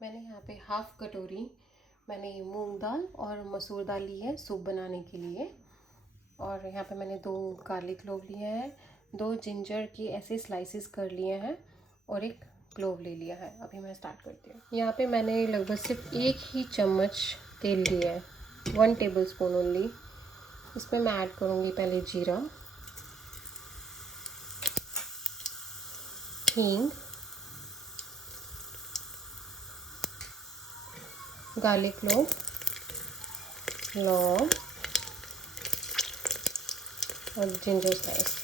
मैंने यहाँ पे हाफ़ कटोरी मैंने मूंग दाल और मसूर दाल ली है सूप बनाने के लिए। और यहाँ पे मैंने 2 गार्लिक क्लोव लिए हैं, 2 जिंजर की ऐसे स्लाइसेस कर लिए हैं और 1 क्लोव ले लिया है। अभी मैं स्टार्ट करती हूँ। यहाँ पे मैंने लगभग सिर्फ 1 ही चम्मच तेल लिया है, 1 टेबल स्पून ओनली। इसमें मैं ऐड करूँगी पहले जीरा, हींग, गार्लिक क्लोव, लौंग और जिंजर स्लाइस।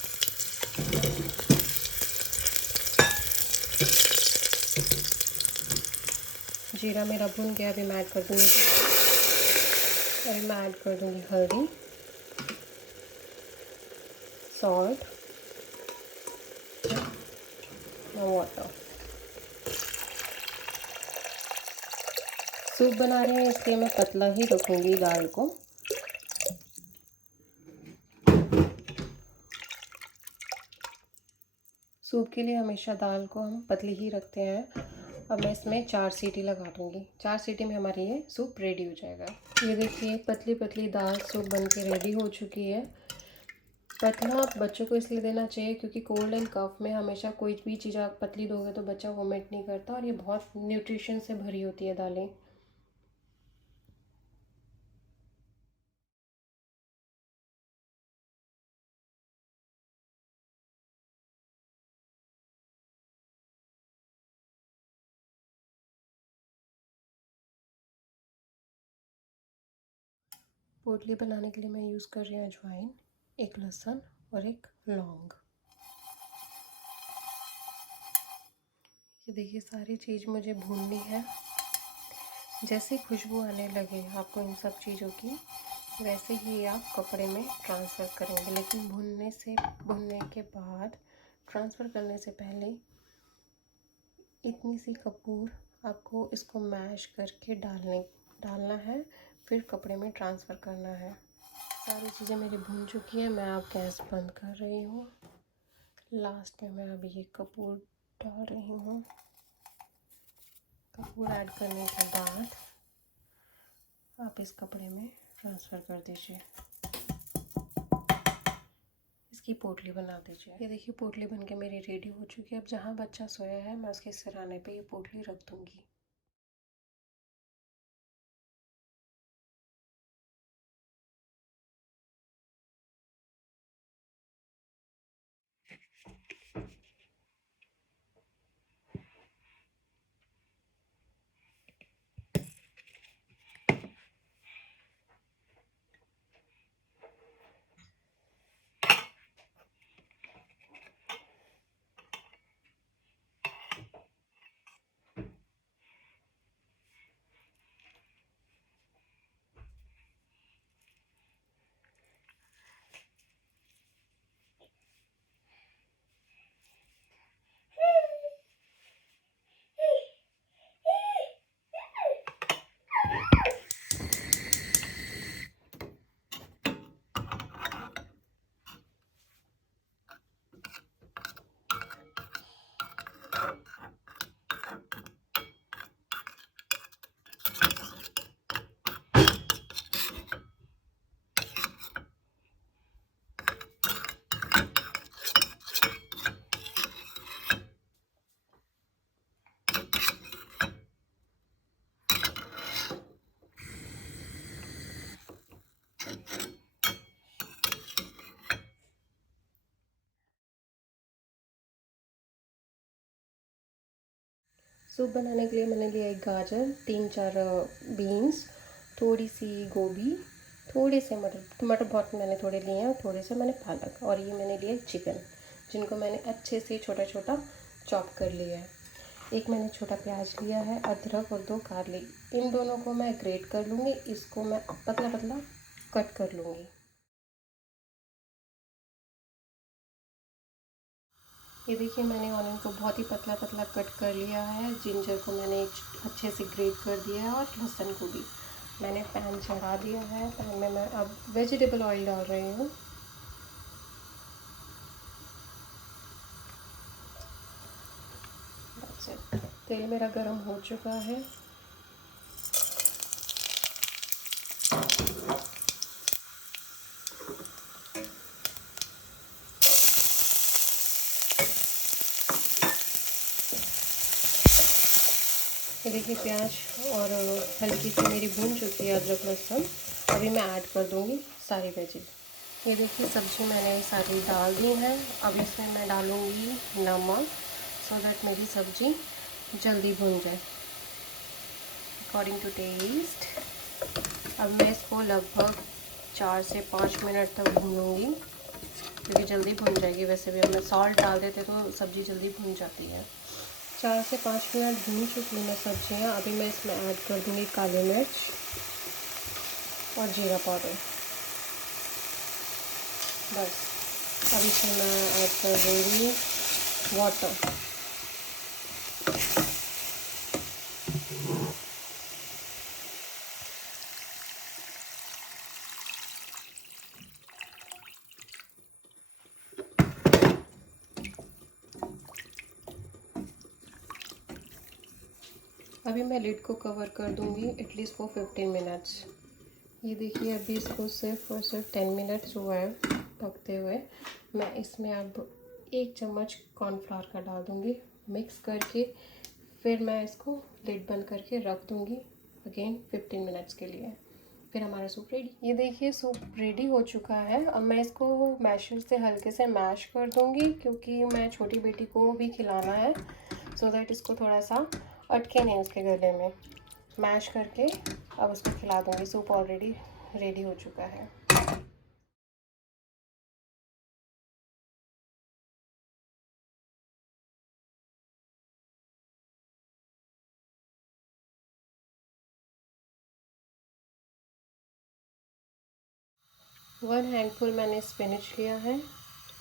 जीरा मेरा भुन गया, अभी मैं ऐड कर दूँगी अभी मैं ऐड कर दूँगी हल्दी, सॉल्ट और वाटर। सूप बना रहे हैं इसलिए मैं पतला ही रखूँगी दाल को। सूप के लिए हमेशा दाल को हम पतली ही रखते हैं। अब मैं इसमें 4 सीटी लगा दूँगी। 4 सीटी में हमारी ये सूप रेडी हो जाएगा। ये देखिए पतली पतली दाल सूप बन के रेडी हो चुकी है। पतला बच्चों को इसलिए देना चाहिए क्योंकि कोल्ड एंड कफ में हमेशा कोई भी चीज़ आप पतली दोगे तो बच्चा वोमिट नहीं करता, और ये बहुत न्यूट्रिशन से भरी होती है दालें। पोटली बनाने के लिए मैं यूज़ कर रही हूँ अजवाइन, 1 लहसुन और 1 लौंग। ये देखिए सारी चीज़ मुझे भूननी है। जैसे खुशबू आने लगे आपको इन सब चीज़ों की, वैसे ही आप कपड़े में ट्रांसफ़र करेंगे। लेकिन भुनने के बाद, ट्रांसफ़र करने से पहले इतनी सी कपूर आपको इसको मैश करके डालना है, फिर कपड़े में ट्रांसफ़र करना है। सारी चीज़ें मेरी भुन चुकी हैं, मैं अब गैस बंद कर रही हूँ। लास्ट में मैं अभी ये कपूर डाल रही हूँ। कपूर ऐड करने के बाद आप इस कपड़े में ट्रांसफ़र कर दीजिए। इसकी पोटली बना दीजिए। ये देखिए पोटली बनके मेरी रेडी हो चुकी है। अब जहाँ बच्चा सोया है मैं उसके सिरहाने पे ये पोटली रख दूँगी। सूप बनाने के लिए मैंने लिया 1 गाजर, 3-4 बीन्स, थोड़ी सी गोभी, थोड़े से मटर। टमाटर बहुत मैंने थोड़े लिए हैं और थोड़े से मैंने पालक, और ये मैंने लिया चिकन, जिनको मैंने अच्छे से छोटा छोटा चॉप कर लिया है। 1 मैंने छोटा प्याज लिया है, अदरक और 2 गार्लिक। इन दोनों को मैं ग्रेट कर लूँगी, इसको मैं पतला पतला कट कर लूँगी। ये देखिए मैंने ऑनियन को बहुत ही पतला पतला कट कर लिया है। जिंजर को मैंने अच्छे से ग्रेट कर दिया है, और लहसुन को भी। मैंने पैन चढ़ा दिया है। पैन में मैं अब वेजिटेबल ऑयल डाल रही हूँ। तेल मेरा गर्म हो चुका है। देखिए प्याज और हल्की सी मेरी भून चुकी है अदरक लहसुन। अभी मैं ऐड कर दूँगी सारी वेजी। ये देखिए सब्ज़ी मैंने सारी डाल दी है। अब इसमें मैं डालूँगी नमक, सो दैट मेरी सब्ज़ी जल्दी भून जाए अकॉर्डिंग टू टेस्ट। अब मैं इसको लगभग 4 से 5 मिनट तक भूनूँगी, क्योंकि जल्दी भून जाएगी। वैसे भी हम सॉल्ट डाल देते तो सब्ज़ी जल्दी भून जाती है। 4 से 5 मिनट भून चुकी मैं सब्जियाँ। अभी मैं इसमें ऐड कर दूँगी काली मिर्च और जीरा पाउडर। बस अब इसमें मैं ऐड कर दूँगी वाटर। अभी मैं लिड को कवर कर दूँगी एटलीस्ट फॉर 15 मिनट्स। ये देखिए अभी इसको सिर्फ और सिर्फ 10 मिनट्स हुआ है पकते हुए। मैं इसमें अब 1 चम्मच कॉर्नफ्लावर का डाल दूँगी, मिक्स करके फिर मैं इसको लिड बंद करके रख दूँगी अगेन 15 मिनट्स के लिए। फिर हमारा सूप रेडी। ये देखिए सूप रेडी हो चुका है। अब मैं इसको मैशर से हल्के से मैश कर दूँगी, क्योंकि मैं छोटी बेटी को भी खिलाना है, सो दैट इसको थोड़ा सा अटके नहीं उसके गले में। मैश करके अब उसको खिला दूँगी। सूप ऑलरेडी रेडी हो चुका है। वन हैंडफुल मैंने स्पिनच लिया है,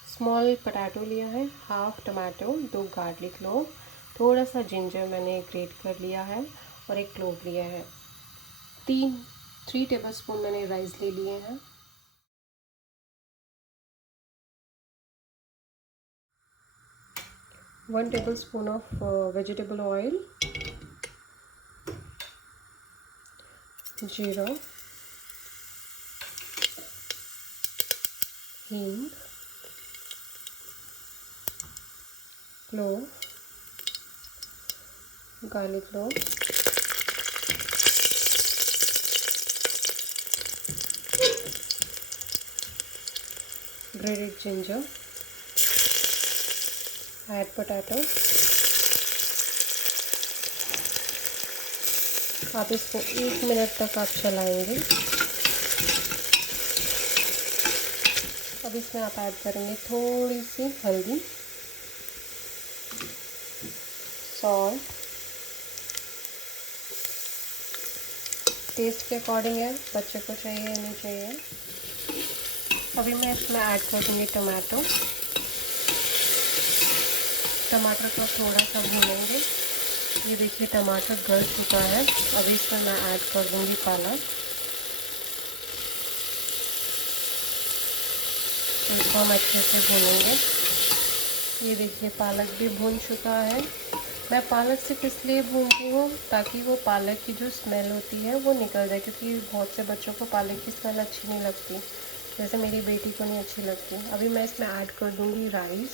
स्मॉल पोटैटो लिया है, हाफ टमाटो, 2 गार्लिक क्लोव, थोड़ा सा जिंजर मैंने ग्रेट कर लिया है और 1 क्लोव लिया है। 3 टेबलस्पून मैंने राइस ले लिए हैं। One tablespoon of vegetable oil, जीरा, हींग, clove, garlic clove, grated ginger, add potato. आप इसको 1 मिनट तक आप चलाएंगे। अब इसमें आप ऐड करेंगे थोड़ी सी हल्दी, सॉल्ट, टेस्ट के अकॉर्डिंग है, बच्चे को चाहिए या नहीं चाहिए। अभी मैं इसमें ऐड कर दूँगी टमाटो। टमाटर को थोड़ा सा भूनेंगे। ये देखिए टमाटर गल चुका है। अभी इसमें मैं ऐड कर दूँगी पालक। इसको हम अच्छे से भूनेंगे। ये देखिए पालक भी भून चुका है। मैं पालक सिर्फ इसलिए भूनती हूँ ताकि वो पालक की जो स्मेल होती है वो निकल जाए, क्योंकि बहुत से बच्चों को पालक की स्मेल अच्छी नहीं लगती, जैसे मेरी बेटी को नहीं अच्छी लगती। अभी मैं इसमें ऐड कर दूँगी राइस।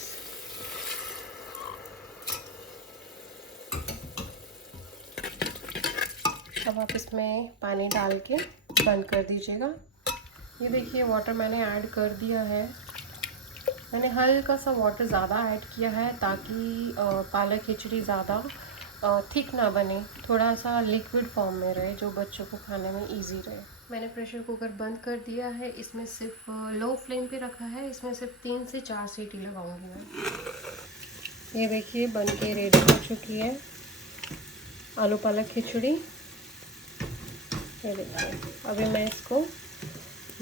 अब आप इसमें पानी डाल के बंद कर दीजिएगा। ये देखिए वाटर मैंने ऐड कर दिया है। मैंने हल्का सा वाटर ज़्यादा ऐड किया है ताकि पालक खिचड़ी ज़्यादा थिक ना बने, थोड़ा सा लिक्विड फॉर्म में रहे, जो बच्चों को खाने में इजी रहे। मैंने प्रेशर कुकर बंद कर दिया है। इसमें सिर्फ लो फ्लेम पे रखा है। इसमें सिर्फ 3 से 4 सीटी लगाऊंगी मैं। ये देखिए बन के रेडी हो चुकी है आलू पालक खिचड़ी। ये देखिए अभी मैं इसको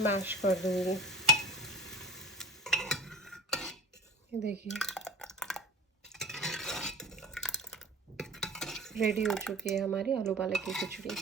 मैश कर दूँगी। ये देखिए रेडी हो चुकी है हमारी आलू पालक की खिचड़ी।